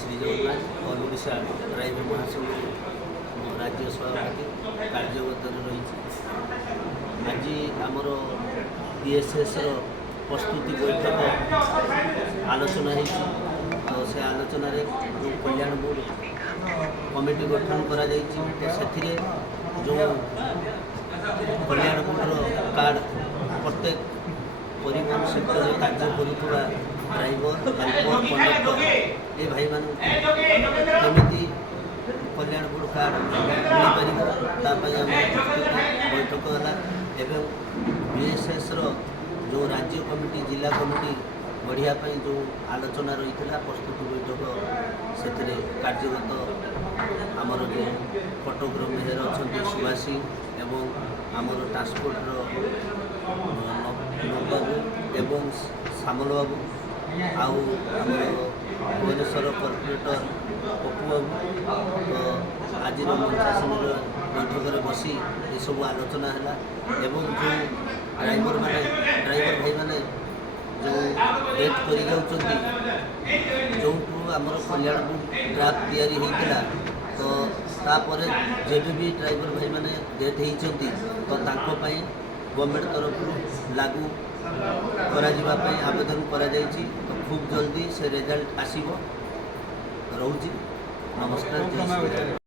Shri Jagannath all Odisha driver महासंघ राज्य सभापति कार्यरत रही आज आमर बीएसएस प्रस्तुति बैठक आलोचना तो से आलोचन जो कल्याण बोर्ड कमिटी गठन करा जो कल्याण बोर्ड कार्ड प्रत्येक परिवहन सेक्टर में कार्य करुवा ड्राइवर हेल्पर कंडक्टर ये भाई केमी कल्याण बोर्ड कार्ड मिल बैठक है बीएसएस जो राज्य कमिटी जिला कमिटी बढ़ियापी जो आलोचना रही है प्रस्तुति बैठक से कार्यरत आमर जो कटक मेयर अच्छा सुभाषी एवं आमर ट्रांसपोर्टर नवबाबू एवं श्यामल बाबू आउ आमर भुवनेश्वर कॉर्पोरेटर पप्पू बाबू तो आज मंचासन बैठक में बसी ये सब आलोचना है एवं जो ड्राइवर भाई मैंने जो डेट कर जो आमर कल्याण ड्राफ्ट या तो तापर जब भी ड्राइवर भाई मैंने डेट होती तो गवर्नमेंट तरफ लागू करा आवेदन करा तो खूब जल्दी से रिजल्ट आसो रोची नमस्कार।